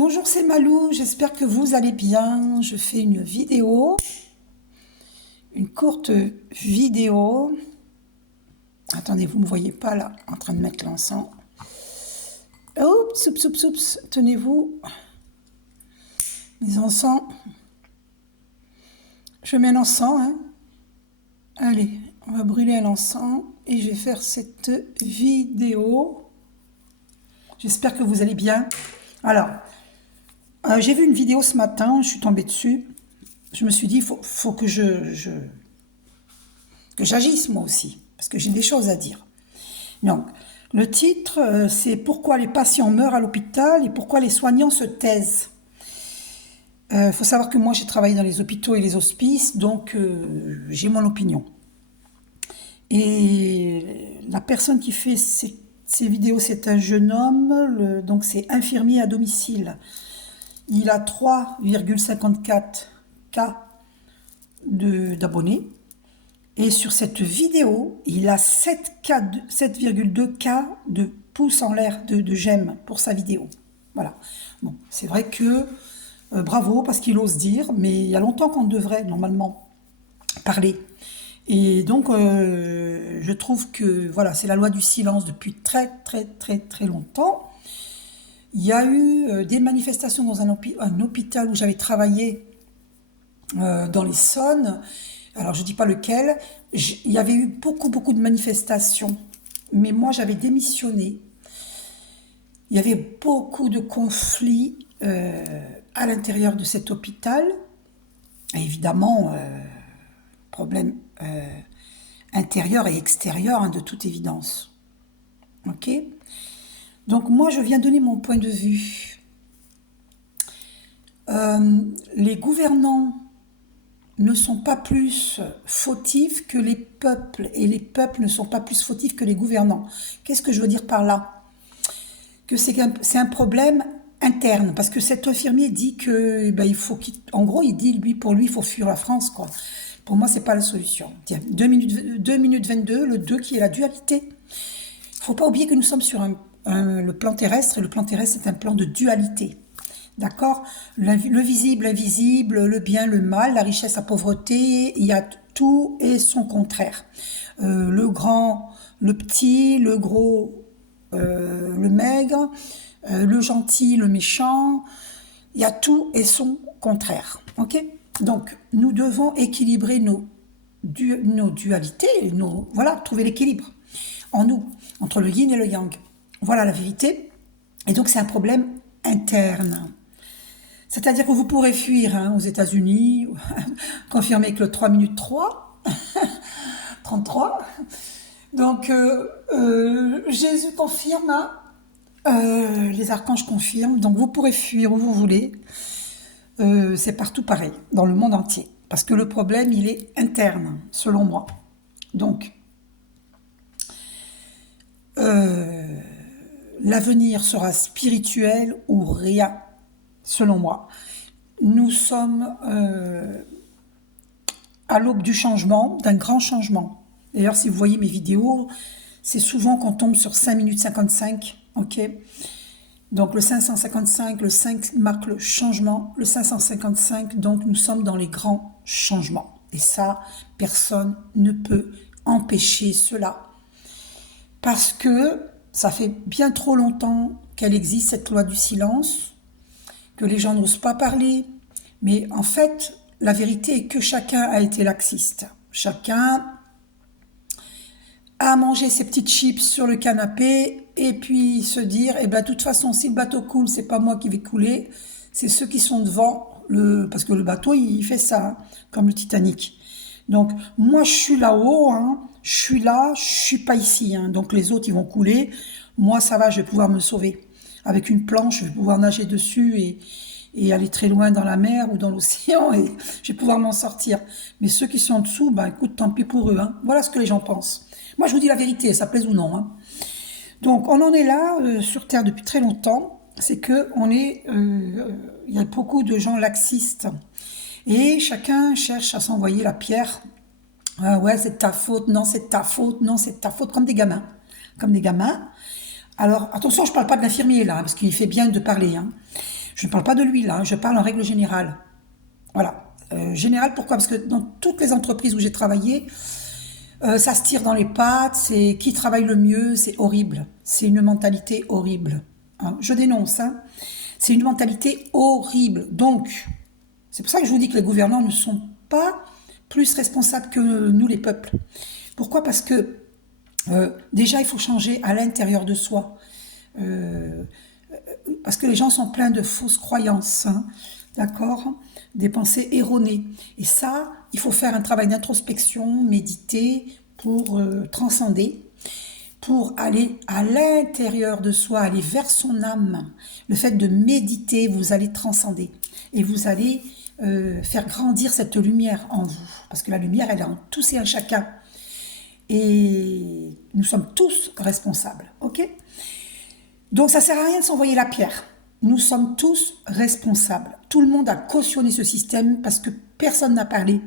Bonjour, c'est Malou, j'espère que vous allez bien. Je fais une vidéo, une courte vidéo. Attendez, vous ne me voyez pas là, en train de mettre l'encens. Oups, soups, soups, soups, tenez-vous. Les encens. Je mets l'encens, hein. Allez, on va brûler l'encens et je vais faire cette vidéo. J'espère que vous allez bien. Alors, j'ai vu une vidéo ce matin, je suis tombée dessus. Je me suis dit, faut que que j'agisse moi aussi, parce que j'ai des choses à dire. Donc, le titre, c'est Pourquoi les patients meurent à l'hôpital et pourquoi les soignants se taisent. Faut savoir que moi, j'ai travaillé dans les hôpitaux et les hospices, donc j'ai mon opinion. Et la personne qui fait ces vidéos, c'est un jeune homme, donc c'est infirmier à domicile. Il a 3,54 k d'abonnés. Et sur cette vidéo, il a 7,2 k de pouces en l'air, de j'aime pour sa vidéo. Voilà. Bon, c'est vrai que bravo, parce qu'il ose dire, mais il y a longtemps qu'on devrait normalement parler. Et donc, je trouve que voilà, c'est la loi du silence depuis très longtemps. Il y a eu des manifestations dans un hôpital où j'avais travaillé dans l'Essonne. Alors, je ne dis pas lequel. Il y avait eu beaucoup de manifestations. Mais moi, j'avais démissionné. Il y avait beaucoup de conflits à l'intérieur de cet hôpital. Et évidemment, problème intérieur et extérieur, hein, de toute évidence. Ok ? Donc, moi, je viens donner mon point de vue. Les gouvernants ne sont pas plus fautifs que les peuples, et les peuples ne sont pas plus fautifs que les gouvernants. Qu'est-ce que je veux dire par là? Que c'est un problème interne, parce que cet infirmier dit que, il faut en gros, il dit, pour lui, il faut fuir la France, quoi. Pour moi, c'est pas la solution. Tiens, 2 minutes 22, le 2 qui est la dualité. Il faut pas oublier que nous sommes sur le plan terrestre, et le plan terrestre, c'est un plan de dualité. D'accord? Le visible, l'invisible, le bien, le mal, la richesse, la pauvreté, il y a tout et son contraire. Le grand, le petit, le gros, le maigre, le gentil, le méchant, il y a tout et son contraire. Ok? Donc, nous devons équilibrer nos dualités, voilà, trouver l'équilibre en nous, entre le yin et le yang. Voilà la vérité. Et donc, c'est un problème interne. C'est-à-dire que vous pourrez fuir, hein, aux États-Unis, confirmé que le 3 minutes 3, 33. Donc, Jésus confirme, hein, les archanges confirment. Donc, vous pourrez fuir où vous voulez. C'est partout pareil, dans le monde entier. Parce que le problème, il est interne, selon moi. Donc, l'avenir sera spirituel ou rien, selon moi. Nous sommes à l'aube du changement, d'un grand changement. D'ailleurs, si vous voyez mes vidéos, c'est souvent qu'on tombe sur 5 minutes 55, ok? Donc le 555, le 5 marque le changement, le 555, donc nous sommes dans les grands changements. Et ça, personne ne peut empêcher cela. Parce que ça fait bien trop longtemps qu'elle existe, cette loi du silence, que les gens n'osent pas parler. Mais en fait, la vérité est que chacun a été laxiste. Chacun a mangé ses petites chips sur le canapé et puis se dire, eh ben, de toute façon, si le bateau coule, c'est pas moi qui vais couler, c'est ceux qui sont devant, parce que le bateau, il fait ça, hein, comme le Titanic. Donc, moi, je suis là-haut, hein, je suis là, je suis pas ici, hein, donc les autres, ils vont couler. Moi, ça va, je vais pouvoir me sauver. Avec une planche, je vais pouvoir nager dessus et aller très loin dans la mer ou dans l'océan, et je vais pouvoir m'en sortir. Mais ceux qui sont en dessous, ben écoute, tant pis pour eux, hein. Voilà ce que les gens pensent. Moi, je vous dis la vérité, ça plaise ou non, hein. Donc, on en est là, sur Terre depuis très longtemps, c'est que il y a beaucoup de gens laxistes, et chacun cherche à s'envoyer la pierre. Ah ouais, c'est de ta faute, non, c'est de ta faute, non, c'est de ta faute, comme des gamins. Comme des gamins. Alors, attention, je ne parle pas de l'infirmier, là, parce qu'il fait bien de parler, hein. Je ne parle pas de lui là, je parle en règle générale. Voilà. Général, pourquoi? Parce que dans toutes les entreprises où j'ai travaillé, ça se tire dans les pattes, c'est qui travaille le mieux, c'est horrible. C'est une mentalité horrible. Hein. Je dénonce, hein. C'est une mentalité horrible. Donc, c'est pour ça que je vous dis que les gouvernants ne sont pas plus responsables que nous, les peuples. Pourquoi? Parce que déjà, il faut changer à l'intérieur de soi. Euh, Parce que les gens sont pleins de fausses croyances, hein, d'accord? Des pensées erronées. Et ça, il faut faire un travail d'introspection, méditer pour transcender, pour aller à l'intérieur de soi, aller vers son âme. Le fait de méditer, vous allez transcender et vous allez faire grandir cette lumière en vous. Parce que la lumière, elle est en tous et en chacun. Et nous sommes tous responsables, ok? Donc ça sert à rien de s'envoyer la pierre. Nous sommes tous responsables. Tout le monde a cautionné ce système parce que personne n'a parlé.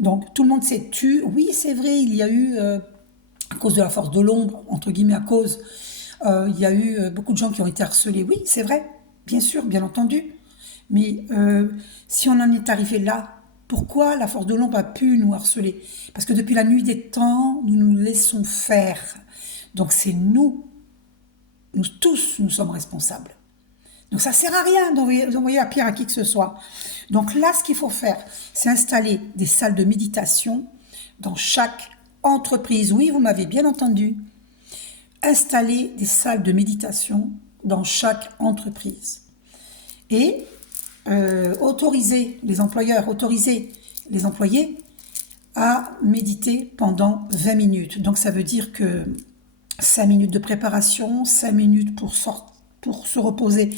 Donc tout le monde s'est tu. Oui, c'est vrai, il y a eu, à cause de la force de l'ombre, entre guillemets à cause, il y a eu beaucoup de gens qui ont été harcelés. Oui, c'est vrai, bien sûr, bien entendu. Mais si on en est arrivé là, pourquoi la force de l'ombre a pu nous harceler? Parce que depuis la nuit des temps, nous nous laissons faire. Donc c'est nous tous, nous sommes responsables. Donc ça ne sert à rien d'envoyer la pierre à qui que ce soit. Donc là, ce qu'il faut faire, c'est installer des salles de méditation dans chaque entreprise. Oui, vous m'avez bien entendu. Installer des salles de méditation dans chaque entreprise. Et autoriser les employeurs, autoriser les employés à méditer pendant 20 minutes. Donc ça veut dire que 5 minutes de préparation, 5 minutes pour se reposer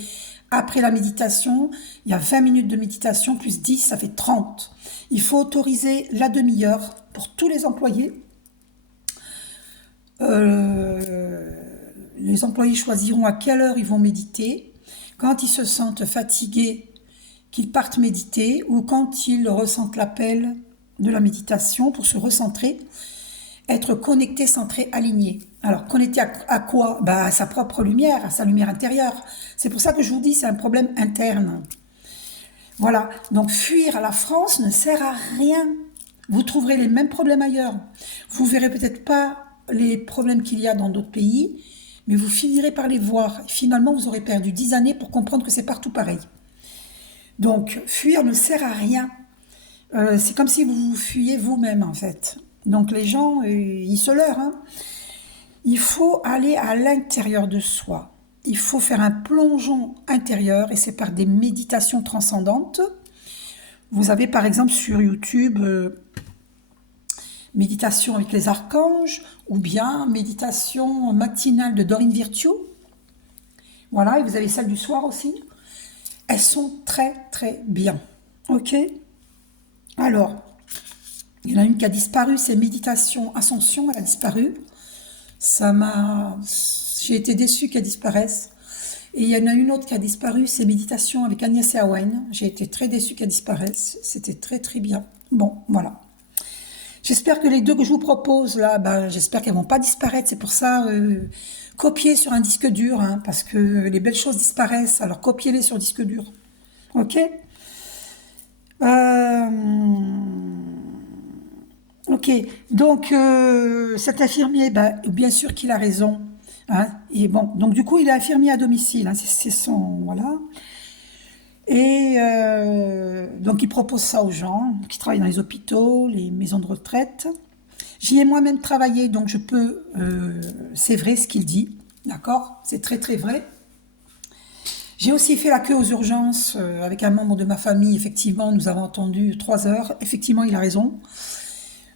après la méditation. Il y a 20 minutes de méditation plus 10, ça fait 30. Il faut autoriser la demi-heure pour tous les employés. Les employés choisiront à quelle heure ils vont méditer. Quand ils se sentent fatigués, qu'ils partent méditer, ou quand ils ressentent l'appel de la méditation pour se recentrer, être connecté, centré, aligné. Alors, connecté à quoi? Bah, à sa propre lumière, à sa lumière intérieure. C'est pour ça que je vous dis, c'est un problème interne. Voilà. Donc, fuir à la France ne sert à rien. Vous trouverez les mêmes problèmes ailleurs. Vous verrez peut-être pas les problèmes qu'il y a dans d'autres pays, mais vous finirez par les voir. Finalement, vous aurez perdu 10 années pour comprendre que c'est partout pareil. Donc, fuir ne sert à rien. C'est comme si vous vous fuyiez vous-même, en fait. Donc, les gens, ils se leurrent, hein. Il faut aller à l'intérieur de soi. Il faut faire un plongeon intérieur et c'est par des méditations transcendantes. Vous avez par exemple sur YouTube méditation avec les archanges ou bien méditation matinale de Dorine Virtue. Voilà, et vous avez celle du soir aussi. Elles sont très très bien. Ok? Alors, il y en a une qui a disparu, c'est Méditation Ascension, elle a disparu. J'ai été déçue qu'elle disparaisse. Et il y en a une autre qui a disparu, c'est Méditation avec Agnès et Owen. J'ai été très déçue qu'elle disparaisse. C'était très très bien. Bon, voilà. J'espère que les deux que je vous propose là, j'espère qu'elles vont pas disparaître. C'est pour ça, copiez sur un disque dur, hein, parce que les belles choses disparaissent. Alors copiez-les sur disque dur. Ok? Ok, donc cet infirmier, bien sûr qu'il a raison. Hein, et bon, donc du coup, il est infirmier à domicile. Hein, c'est son, voilà. Et donc, il propose ça aux gens qui travaillent dans les hôpitaux, les maisons de retraite. J'y ai moi-même travaillé, donc je peux... c'est vrai ce qu'il dit, d'accord? C'est très très vrai. J'ai aussi fait la queue aux urgences avec un membre de ma famille. Effectivement, nous avons attendu 3 heures. Effectivement, il a raison.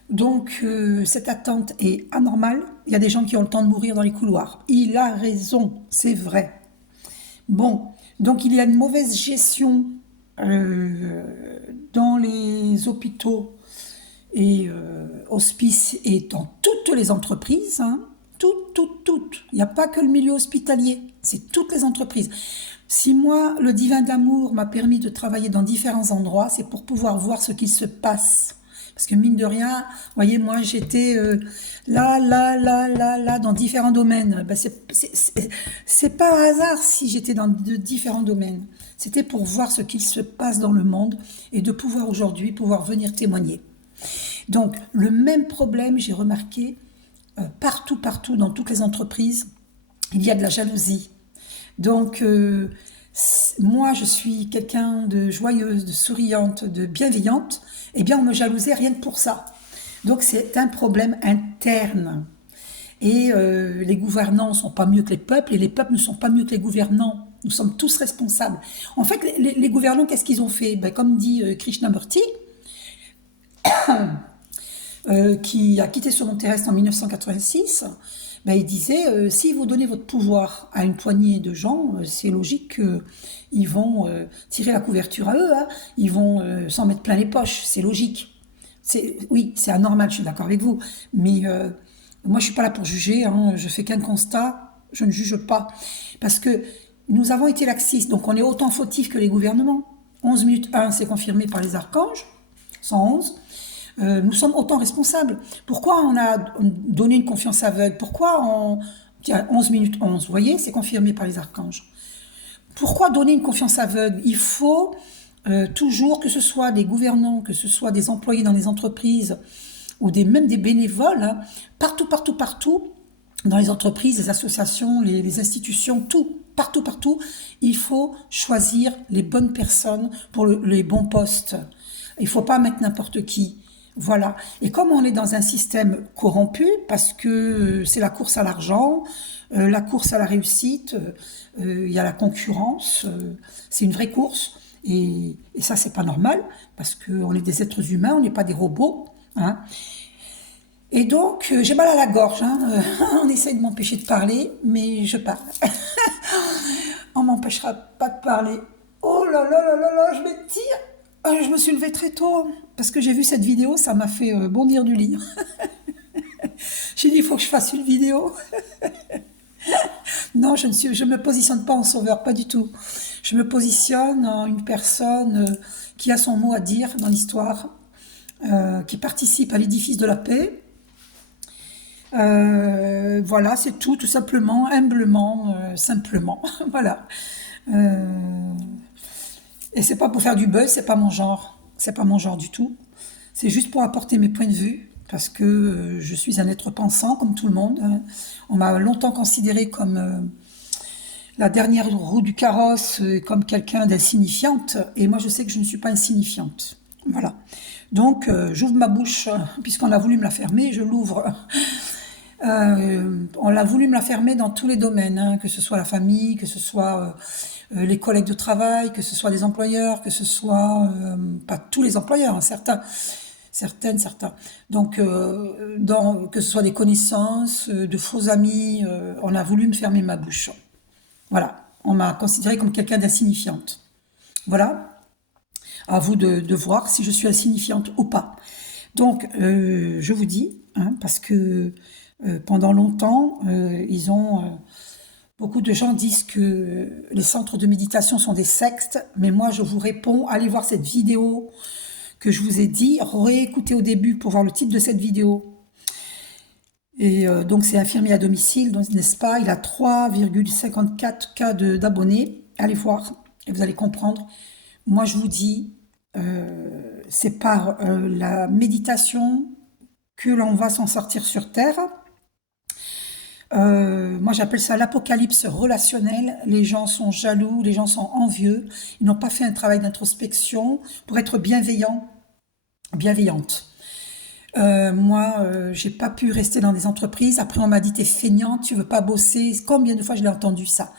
Donc, cette attente est anormale. Il y a des gens qui ont le temps de mourir dans les couloirs. Il a raison, c'est vrai. Bon, donc il y a une mauvaise gestion dans les hôpitaux et hospices et dans toutes les entreprises. Hein. Toutes. Il n'y a pas que le milieu hospitalier, c'est toutes les entreprises. Si moi, le divin d'amour m'a permis de travailler dans différents endroits, c'est pour pouvoir voir ce qui se passe. Parce que mine de rien, vous voyez, moi j'étais là, dans différents domaines. Ben, c'est pas un hasard si j'étais dans de différents domaines. C'était pour voir ce qu'il se passe dans le monde et de pouvoir aujourd'hui pouvoir venir témoigner. Donc, le même problème, j'ai remarqué, partout, dans toutes les entreprises, il y a de la jalousie. Donc, moi, je suis quelqu'un de joyeuse, de souriante, de bienveillante. Eh bien, on me jalousait rien que pour ça. Donc, c'est un problème interne. Et les gouvernants ne sont pas mieux que les peuples, et les peuples ne sont pas mieux que les gouvernants. Nous sommes tous responsables. En fait, les gouvernants, qu'est-ce qu'ils ont fait? Ben, comme dit Krishnamurti, qui a quitté ce monde terrestre en 1986, ben, il disait, si vous donnez votre pouvoir à une poignée de gens, c'est logique qu'ils vont tirer la couverture à eux, hein, ils vont s'en mettre plein les poches, c'est logique. Oui, c'est anormal, je suis d'accord avec vous, mais moi je suis pas là pour juger, hein, je fais qu'un constat, je ne juge pas, parce que nous avons été laxistes, donc on est autant fautifs que les gouvernements. 11 minutes 1, c'est confirmé par les archanges, 111. Nous sommes autant responsables. Pourquoi on a donné une confiance aveugle? Pourquoi on... Tiens, 11 minutes 11, vous voyez, c'est confirmé par les archanges. Pourquoi donner une confiance aveugle? Il faut toujours, que ce soit des gouvernants, que ce soit des employés dans les entreprises, ou même des bénévoles, hein, partout, dans les entreprises, les associations, les institutions, tout, partout, il faut choisir les bonnes personnes pour les bons postes. Il ne faut pas mettre n'importe qui. Voilà. Et comme on est dans un système corrompu, parce que c'est la course à l'argent, la course à la réussite, il y a la concurrence, c'est une vraie course. Et ça, c'est pas normal, parce qu'on est des êtres humains, on n'est pas des robots. Hein. Et donc, j'ai mal à la gorge. Hein. On essaye de m'empêcher de parler, mais je parle. On m'empêchera pas de parler. Oh là là là là là, je m'étire. Je me suis levée très tôt parce que j'ai vu cette vidéo, ça m'a fait bondir du lit. J'ai dit, il faut que je fasse une vidéo. Non, je me positionne pas en sauveur, pas du tout. Je me positionne en une personne qui a son mot à dire dans l'histoire, qui participe à l'édifice de la paix. Voilà, c'est tout simplement, humblement, simplement. Voilà. Euh, et c'est pas pour faire du buzz, c'est pas mon genre. C'est pas mon genre du tout. C'est juste pour apporter mes points de vue, parce que je suis un être pensant, comme tout le monde. Hein. On m'a longtemps considéré comme la dernière roue du carrosse, comme quelqu'un d'insignifiante. Et moi, je sais que je ne suis pas insignifiante. Voilà. Donc, j'ouvre ma bouche, puisqu'on a voulu me la fermer, je l'ouvre. On a voulu me la fermer dans tous les domaines, hein, que ce soit la famille, que ce soit les collègues de travail, que ce soit les employeurs, que ce soit pas tous les employeurs, hein, certains. Donc, que ce soit des connaissances, de faux amis, on a voulu me fermer ma bouche. Voilà, on m'a considérée comme quelqu'un d'insignifiante. Voilà, à vous de voir si je suis insignifiante ou pas. Donc, je vous dis, hein, parce que pendant longtemps, beaucoup de gens disent que les centres de méditation sont des sectes, mais moi je vous réponds, allez voir cette vidéo que je vous ai dit, réécoutez au début pour voir le titre de cette vidéo. Et donc c'est infirmier à domicile, n'est-ce pas? Il a 3,54 cas d'abonnés. Allez voir et vous allez comprendre. Moi je vous dis, c'est par la méditation que l'on va s'en sortir sur Terre. Moi, j'appelle ça l'apocalypse relationnel. Les gens sont jaloux, les gens sont envieux. Ils n'ont pas fait un travail d'introspection pour être bienveillante. Moi, j'ai pas pu rester dans des entreprises. Après, on m'a dit, t'es feignante, tu veux pas bosser. Combien de fois je l'ai entendu ça?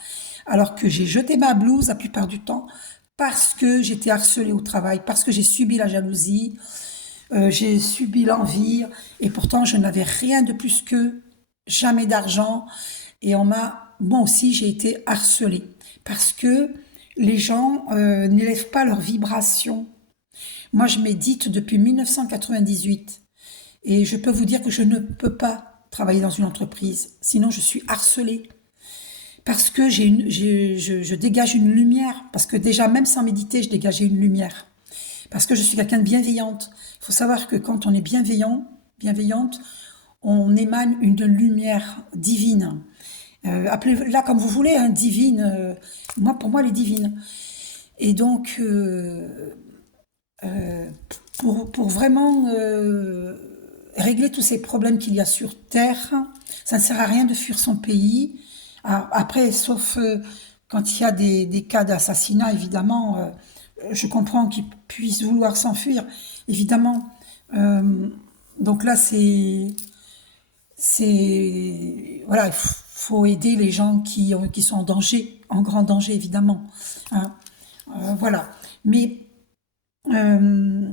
Alors que j'ai jeté ma blouse la plupart du temps parce que j'étais harcelée au travail, parce que j'ai subi la jalousie, j'ai subi l'envie, et pourtant je n'avais rien de plus qu'eux, jamais d'argent, et moi aussi j'ai été harcelée, parce que les gens n'élèvent pas leur vibration. Moi je médite depuis 1998, et je peux vous dire que je ne peux pas travailler dans une entreprise, sinon je suis harcelée. Parce que je dégage une lumière, parce que déjà même sans méditer, je dégageais une lumière. parce que je suis quelqu'un de bienveillante. Il faut savoir que quand on est bienveillante, on émane une lumière divine. Appelez-la comme vous voulez, hein, divine. Pour moi, elle est divine. Et donc, euh, pour vraiment régler tous ces problèmes qu'il y a sur Terre, ça ne sert à rien de fuir son pays. Après, sauf quand il y a des cas d'assassinat, évidemment, je comprends qu'ils puissent vouloir s'enfuir, évidemment. Euh, donc là, voilà, il faut aider les gens qui sont en danger, en grand danger, évidemment. Hein. Voilà. Mais euh,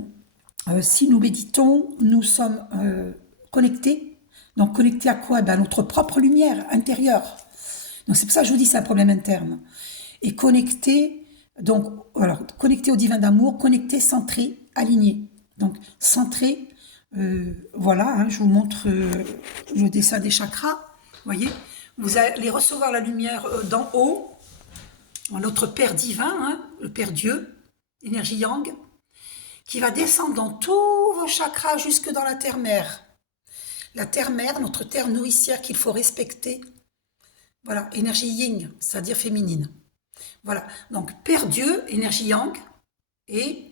si nous méditons, nous sommes connectés. Donc connectés à quoi? Ben, à notre propre lumière intérieure. Donc c'est pour ça que je vous dis c'est un problème interne. Et connecté, donc alors connecté au divin d'amour, connecté, centré, aligné. Donc centré, voilà, hein, je vous montre le dessin des chakras. Voyez, vous allez recevoir la lumière d'en haut, notre Père divin, hein, le Père Dieu, énergie yang, qui va descendre dans tous vos chakras jusque dans la terre-mère. La terre-mère, notre terre nourricière qu'il faut respecter. Voilà, énergie yin, c'est-à-dire féminine. Voilà, donc Père Dieu, énergie yang, et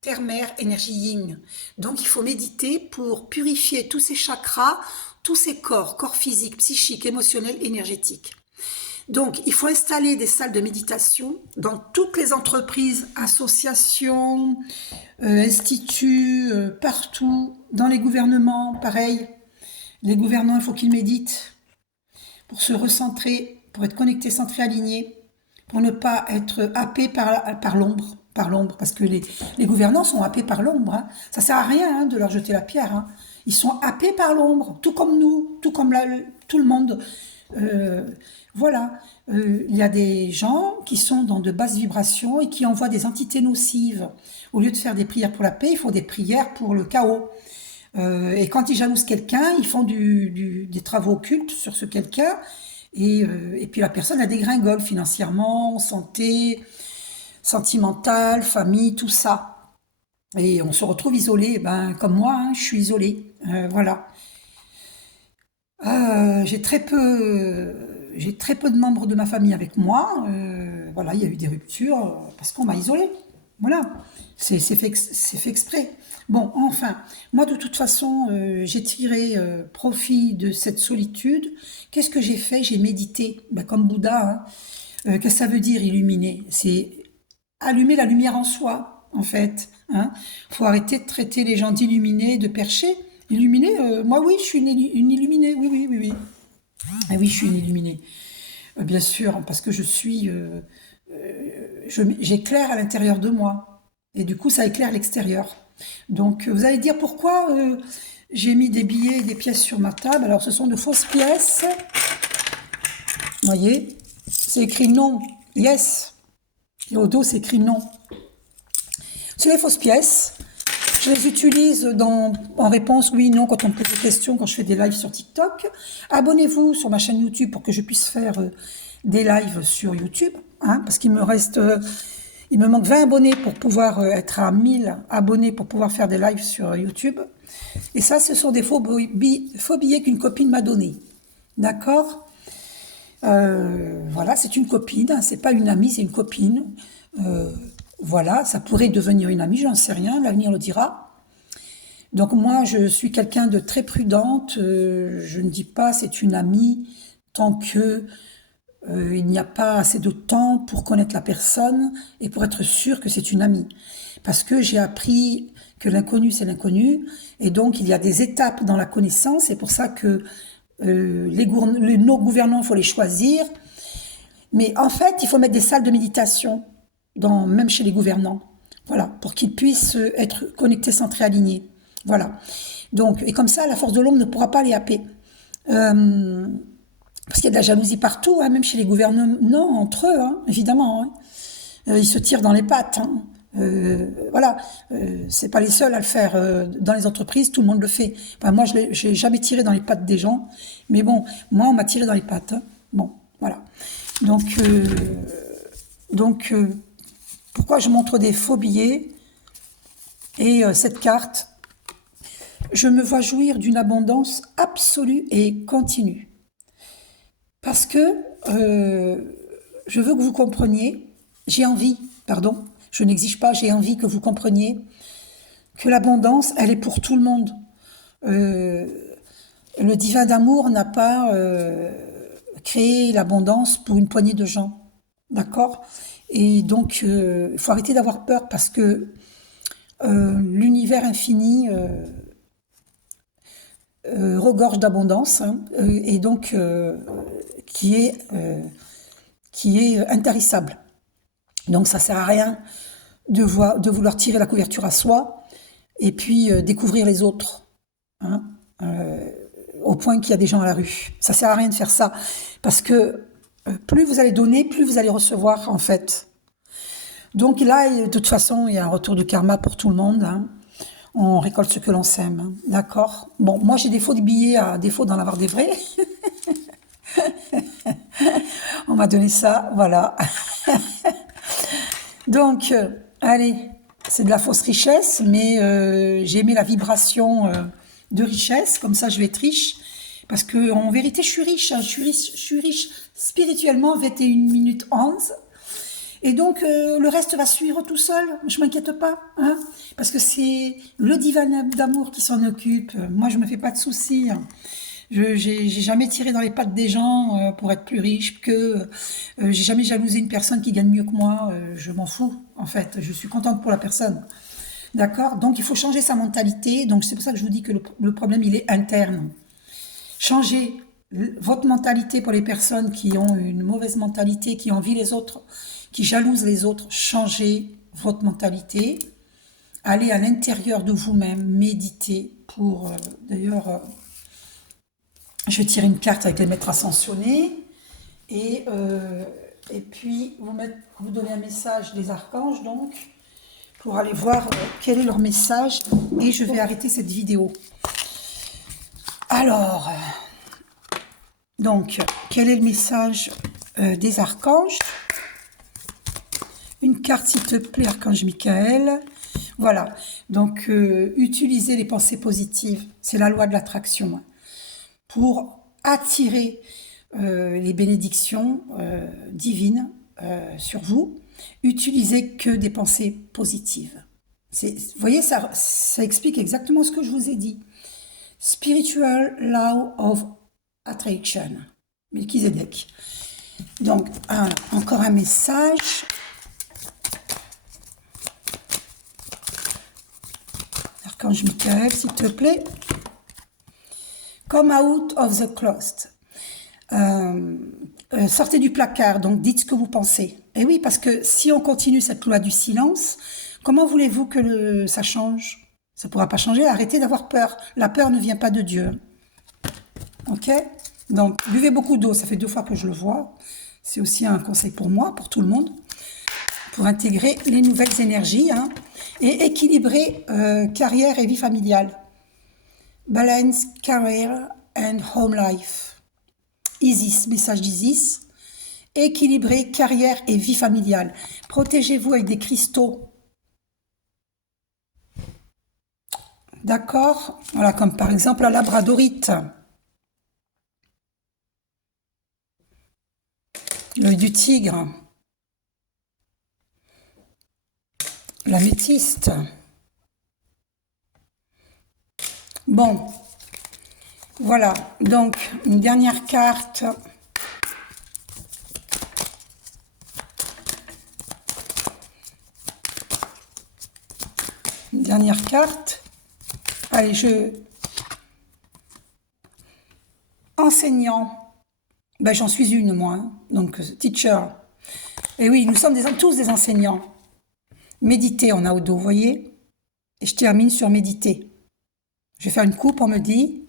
terre-mère, énergie yin. Donc il faut méditer pour purifier tous ces chakras, tous ces corps physiques, psychiques, émotionnels, énergétiques. Donc il faut installer des salles de méditation dans toutes les entreprises, associations, instituts, partout, dans les gouvernements, pareil. Les gouvernants, il faut qu'ils méditent pour se recentrer, pour être connectés, centrés, alignés, pour ne pas être happés par l'ombre, parce que les gouvernants sont happés par l'ombre. Hein. Ça sert à rien hein, de leur jeter la pierre. Hein. Ils sont happés par l'ombre, tout comme nous, tout comme tout le monde. Voilà, il y a des gens qui sont dans de basses vibrations et qui envoient des entités nocives. Au lieu de faire des prières pour la paix, ils font des prières pour le chaos. Et quand ils jalousent quelqu'un, ils font des travaux occultes sur ce quelqu'un. Et puis la personne a dégringole financièrement, santé, sentimentale, famille, tout ça. Et on se retrouve isolé. Ben, comme moi, hein, je suis isolée. Voilà. J'ai très peu de membres de ma famille avec moi. Voilà, il y a eu des ruptures parce qu'on m'a isolée. Voilà, c'est fait exprès. Bon, enfin, moi de toute façon, j'ai tiré profit de cette solitude. Qu'est-ce que j'ai fait? J'ai médité, ben, comme Bouddha. Hein. Qu'est-ce que ça veut dire illuminer? C'est allumer la lumière en soi, en fait. Hein. Faut arrêter de traiter les gens d'illuminés, de perchés. Illuminée, moi oui, je suis une illuminée, oui, oui, oui, oui. Ah oui, je suis une illuminée, bien sûr, parce que j'éclaire à l'intérieur de moi, et du coup, ça éclaire l'extérieur. Donc, vous allez dire pourquoi j'ai mis des billets et des pièces sur ma table. Alors, ce sont de fausses pièces, vous voyez, c'est écrit non, yes, et au dos, c'est écrit non. C'est les fausses pièces. Je les utilise en réponse oui, non, quand on me pose des questions, quand je fais des lives sur TikTok. Abonnez-vous sur ma chaîne YouTube pour que je puisse faire des lives sur YouTube, hein, parce il me manque 20 abonnés pour pouvoir être à 1000 abonnés pour pouvoir faire des lives sur YouTube. Et ça, ce sont des faux billets qu'une copine m'a donnés. D'accord? Voilà, c'est une copine, hein, c'est pas une amie, c'est une copine. Voilà, ça pourrait devenir une amie, j'en sais rien, l'avenir le dira. Donc moi, je suis quelqu'un de très prudente, je ne dis pas c'est une amie tant que il n'y a pas assez de temps pour connaître la personne et pour être sûr que c'est une amie. Parce que j'ai appris que l'inconnu, c'est l'inconnu, et donc il y a des étapes dans la connaissance, c'est pour ça que nos gouvernants, il faut les choisir. Mais en fait, il faut mettre des salles de méditation même chez les gouvernants, voilà, pour qu'ils puissent être connectés, centrés, alignés, voilà. Donc, et comme ça, la force de l'ombre ne pourra pas les happer, parce qu'il y a de la jalousie partout, hein, même chez les gouvernants entre eux, hein, évidemment. Hein. Ils se tirent dans les pattes. Hein. Voilà, c'est pas les seuls à le faire dans les entreprises, tout le monde le fait. Enfin, moi, j'ai jamais tiré dans les pattes des gens, mais bon, moi, on m'a tiré dans les pattes. Hein. Bon, voilà. Donc, pourquoi je montre des faux billets? Et cette carte, je me vois jouir d'une abondance absolue et continue. Parce que je veux que vous compreniez, j'ai envie, pardon, je n'exige pas, j'ai envie que vous compreniez que l'abondance, elle est pour tout le monde. Euh, le divin d'amour n'a pas créé l'abondance pour une poignée de gens. D'accord? Et donc, il faut arrêter d'avoir peur parce que l'univers infini regorge d'abondance, hein, et donc qui est intarissable. Donc ça sert à rien de vouloir tirer la couverture à soi et puis découvrir les autres, hein, au point qu'il y a des gens à la rue. Ça sert à rien de faire ça parce que plus vous allez donner, plus vous allez recevoir en fait. Donc là, de toute façon, il y a un retour de karma pour tout le monde, hein. On récolte ce que l'on sème, hein. D'accord? Bon, moi j'ai des faux billets à défaut d'en avoir des vrais. On m'a donné ça, voilà. Donc, allez, c'est de la fausse richesse, mais j'ai aimé la vibration de richesse, comme ça je vais être riche. Parce que en vérité, je suis riche, hein, je suis riche spirituellement, 21 minutes 11. Et donc, le reste va suivre tout seul, je m'inquiète pas, hein, parce que c'est le divin d'amour qui s'en occupe. Moi, je me fais pas de soucis, hein. J'ai jamais tiré dans les pattes des gens pour être plus riche que j'ai jamais jalousé une personne qui gagne mieux que moi. Je m'en fous, en fait. Je suis contente pour la personne. D'accord? Donc, il faut changer sa mentalité. Donc, c'est pour ça que je vous dis que le problème, il est interne. Changez votre mentalité pour les personnes qui ont une mauvaise mentalité, qui envient les autres, qui jalousent les autres. Changez votre mentalité. Allez à l'intérieur de vous-même, méditez pour, d'ailleurs, je vais tirer une carte avec les maîtres ascensionnés et, et puis vous donner un message des archanges donc pour aller voir quel est leur message et je vais arrêter cette vidéo. Alors, donc, quel est le message des archanges? Une carte s'il te plaît, archange Michael. Voilà, donc utilisez les pensées positives, c'est la loi de l'attraction, hein, pour attirer les bénédictions divines sur vous. Utilisez que des pensées positives. Vous voyez, ça explique exactement ce que je vous ai dit. Spiritual Law of Attraction, Melchizedek. Donc, encore un message. Archange Michael, s'il te plaît. Come out of the closet. Sortez du placard, donc dites ce que vous pensez. Et oui, parce que si on continue cette loi du silence, comment voulez-vous que ça change? Ça ne pourra pas changer, arrêtez d'avoir peur. La peur ne vient pas de Dieu. Ok? Donc, buvez beaucoup d'eau, ça fait 2 fois que je le vois. C'est aussi un conseil pour moi, pour tout le monde, pour intégrer les nouvelles énergies, hein, et équilibrer carrière et vie familiale. Balance, career and home life. Isis, message d'Isis. Équilibrer carrière et vie familiale. Protégez-vous avec des cristaux. D'accord? Voilà, comme par exemple la labradorite. L'œil du tigre. L'améthyste. Bon, voilà, donc une dernière carte. Une dernière carte. Allez, enseignant. Ben, j'en suis une, moi, hein. Donc teacher. Et oui, nous sommes tous des enseignants. Méditer en audio, vous voyez? Et je termine sur méditer. Je vais faire une coupe, on me dit.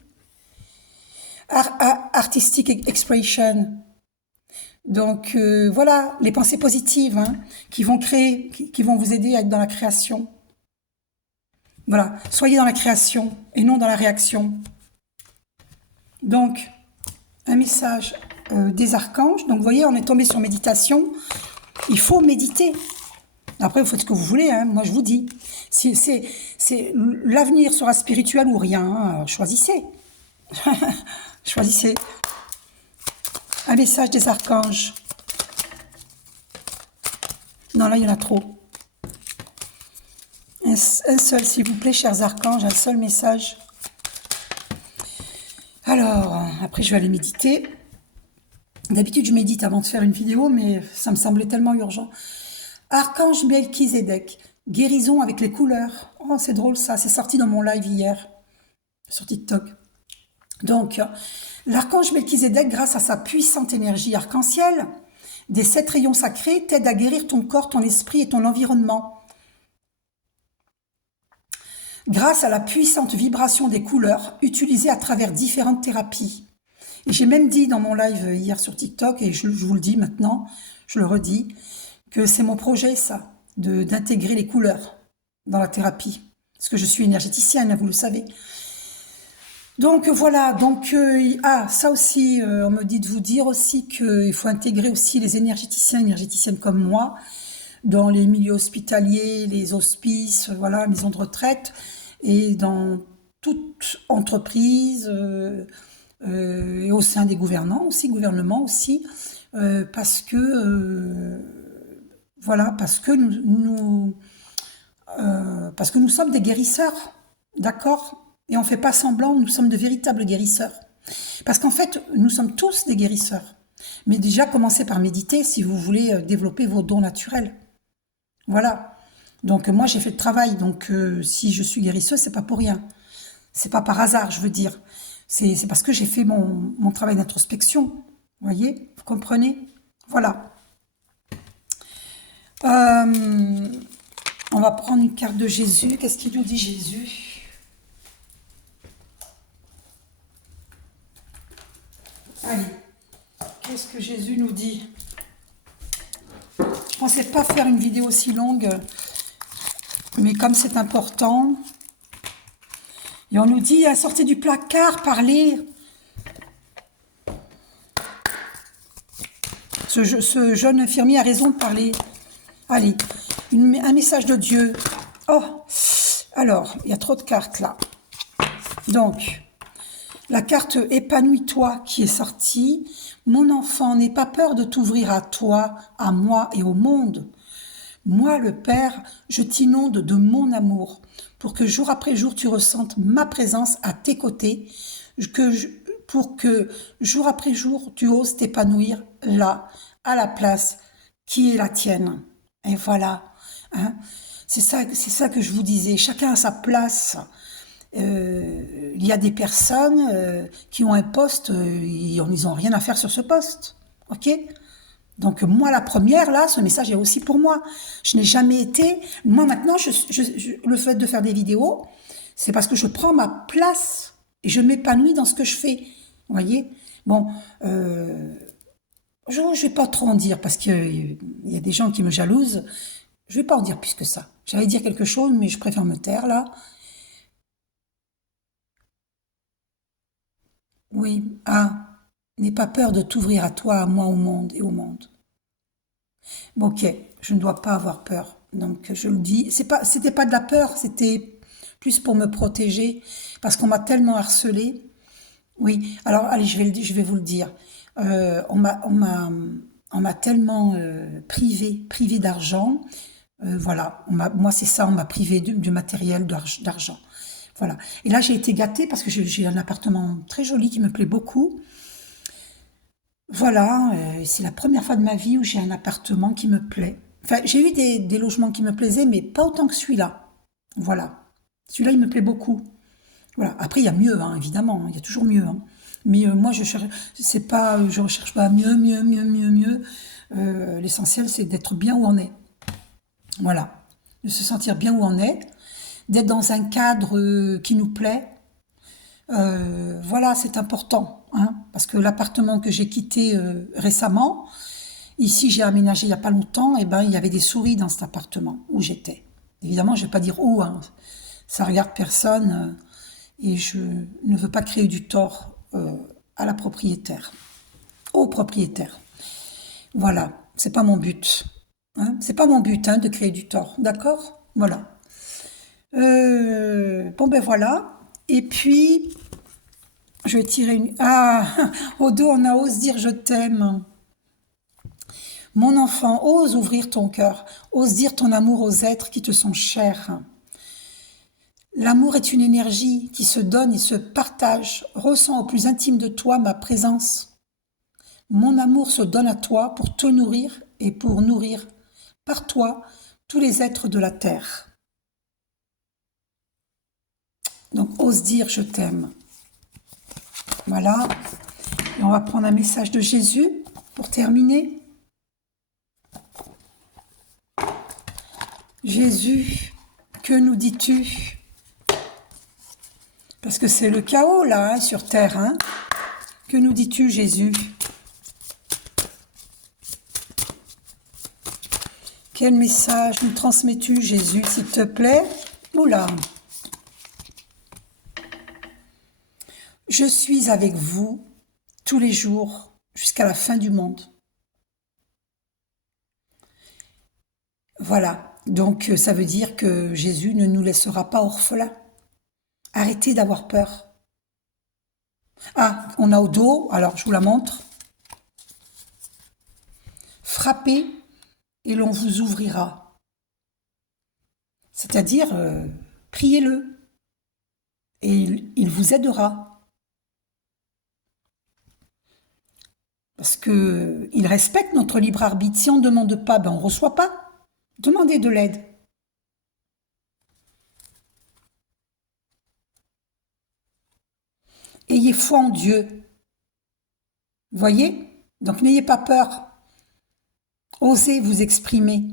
Artistic expression. Donc voilà, les pensées positives, hein, qui vont créer, qui vont vous aider à être dans la création. Voilà, soyez dans la création et non dans la réaction. Donc, un message des archanges. Donc vous voyez, on est tombé sur méditation. Il faut méditer. Après, vous faites ce que vous voulez, hein. Moi je vous dis. L'avenir sera spirituel ou rien, hein. Choisissez. Choisissez. Un message des archanges. Non, là, il y en a trop. Un seul, s'il vous plaît, chers archanges, un seul message. Alors, après, je vais aller méditer. D'habitude, je médite avant de faire une vidéo, mais ça me semblait tellement urgent. Archange Melchizedek, guérison avec les couleurs. Oh, c'est drôle ça, c'est sorti dans mon live hier, sur TikTok. Donc, l'archange Melchizedek, grâce à sa puissante énergie arc-en-ciel, des 7 rayons sacrés, t'aide à guérir ton corps, ton esprit et ton environnement. Grâce à la puissante vibration des couleurs utilisées à travers différentes thérapies. Et j'ai même dit dans mon live hier sur TikTok, et je vous le dis maintenant, je le redis, que c'est mon projet, ça, d'intégrer les couleurs dans la thérapie. Parce que je suis énergéticienne, vous le savez. Donc voilà, donc ça aussi, on me dit de vous dire aussi qu'il faut intégrer aussi les énergéticiens, énergéticiennes comme moi, dans les milieux hospitaliers, les hospices, voilà, maisons de retraite, et dans toute entreprise, et au sein des gouvernements aussi, parce que voilà, parce que parce que nous sommes des guérisseurs, d'accord? Et on ne fait pas semblant, nous sommes de véritables guérisseurs. Parce qu'en fait, nous sommes tous des guérisseurs. Mais déjà, commencez par méditer si vous voulez développer vos dons naturels. Voilà. Donc moi, j'ai fait le travail. Donc si je suis guérisseuse, c'est pas pour rien. C'est pas par hasard, je veux dire. C'est parce que j'ai fait mon travail d'introspection. Vous voyez? Vous comprenez? Voilà. On va prendre une carte de Jésus. Qu'est-ce qu'il nous dit, Jésus? Allez, qu'est-ce que Jésus nous dit? Je ne pensais pas faire une vidéo aussi longue, mais comme c'est important, et on nous dit, à sortir du placard, parler. Ce jeune infirmier a raison de parler. Allez, un message de Dieu. Oh, alors, il y a trop de cartes là. Donc, la carte « Épanouis-toi » qui est sortie. « Mon enfant, n'aie pas peur de t'ouvrir à toi, à moi et au monde. Moi, le Père, je t'inonde de mon amour pour que jour après jour tu ressentes ma présence à tes côtés, pour que jour après jour tu oses t'épanouir là, à la place qui est la tienne. » Et voilà, hein. C'est ça que je vous disais. Chacun a sa place. Il y a des personnes qui ont un poste, ils n'ont rien à faire sur ce poste. Ok? Donc moi, la première, là, ce message est aussi pour moi. Je n'ai jamais été... Moi, maintenant, le fait de faire des vidéos, c'est parce que je prends ma place et je m'épanouis dans ce que je fais. Vous voyez? Bon, je ne vais pas trop en dire parce qu'il y a des gens qui me jalousent. Je ne vais pas en dire plus que ça. J'allais dire quelque chose, mais je préfère me taire, là. Oui, n'aie pas peur de t'ouvrir à toi, à moi, au monde et au monde. Bon, ok, je ne dois pas avoir peur. Donc je le dis, c'était pas de la peur, c'était plus pour me protéger, parce qu'on m'a tellement harcelée. Oui, alors allez, je vais vous le dire. On m'a tellement privé d'argent. Voilà, moi c'est ça, on m'a privé du matériel, d'argent. Voilà. Et là, j'ai été gâtée parce que j'ai un appartement très joli qui me plaît beaucoup. Voilà, c'est la première fois de ma vie où j'ai un appartement qui me plaît. Enfin, j'ai eu des logements qui me plaisaient, mais pas autant que celui-là. Voilà. Celui-là, il me plaît beaucoup. Voilà. Après, il y a mieux, hein, évidemment. Il y a toujours mieux, hein. Mais moi, je recherche pas mieux. L'essentiel, c'est d'être bien où on est. Voilà. De se sentir bien où on est, d'être dans un cadre qui nous plaît. Voilà, c'est important, hein, parce que l'appartement que j'ai quitté récemment, ici j'ai aménagé il n'y a pas longtemps, et ben il y avait des souris dans cet appartement où j'étais. Évidemment, je vais pas dire où, hein, ça regarde personne, et je ne veux pas créer du tort à la propriétaire, au propriétaire. Voilà, c'est pas mon but. Hein. C'est pas mon but hein, de créer du tort, d'accord? Voilà. Bon ben voilà. Et puis, je vais tirer une... Ah, au dos, on a ose dire je t'aime. Mon enfant, ose ouvrir ton cœur, ose dire ton amour aux êtres qui te sont chers. L'amour est une énergie qui se donne et se partage. Ressens au plus intime de toi ma présence. Mon amour se donne à toi pour te nourrir et pour nourrir par toi tous les êtres de la terre. Donc, ose dire je t'aime. Voilà. Et on va prendre un message de Jésus pour terminer. Jésus, que nous dis-tu? Parce que c'est le chaos là, hein, sur terre. Hein. Que nous dis-tu, Jésus? Quel message nous transmets-tu, Jésus, s'il te plaît? Oula. Je suis avec vous tous les jours jusqu'à la fin du monde. Voilà. Donc, ça veut dire que Jésus ne nous laissera pas orphelins. Arrêtez d'avoir peur. Ah, on a au dos, alors je vous la montre. Frappez et l'on vous ouvrira. C'est-à-dire, priez-le et il vous aidera. Parce que il respecte notre libre arbitre. Si on ne demande pas, ben on ne reçoit pas. Demandez de l'aide. Ayez foi en Dieu. Voyez? Donc n'ayez pas peur. Osez vous exprimer.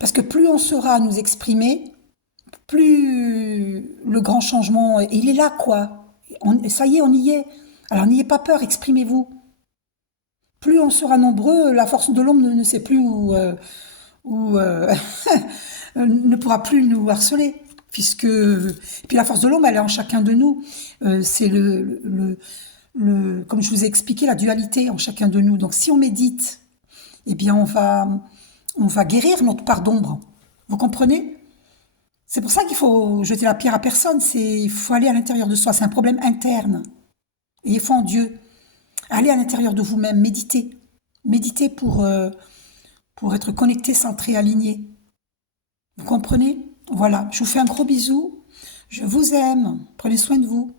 Parce que plus on sera à nous exprimer, plus le grand changement, il est là quoi. Ça y est, on y est. Alors n'ayez pas peur, exprimez-vous. Plus on sera nombreux, la force de l'ombre ne sait plus où ne pourra plus nous harceler. Puisque, puis la force de l'homme, elle est en chacun de nous. C'est comme je vous ai expliqué, la dualité en chacun de nous. Donc si on médite, eh bien on va guérir notre part d'ombre. Vous comprenez? C'est pour ça qu'il faut jeter la pierre à personne. Il faut aller à l'intérieur de soi. C'est un problème interne. Ayez foi en Dieu. Allez à l'intérieur de vous-même. Méditez. Méditez pour être connecté, centré, aligné. Vous comprenez? Voilà. Je vous fais un gros bisou. Je vous aime. Prenez soin de vous.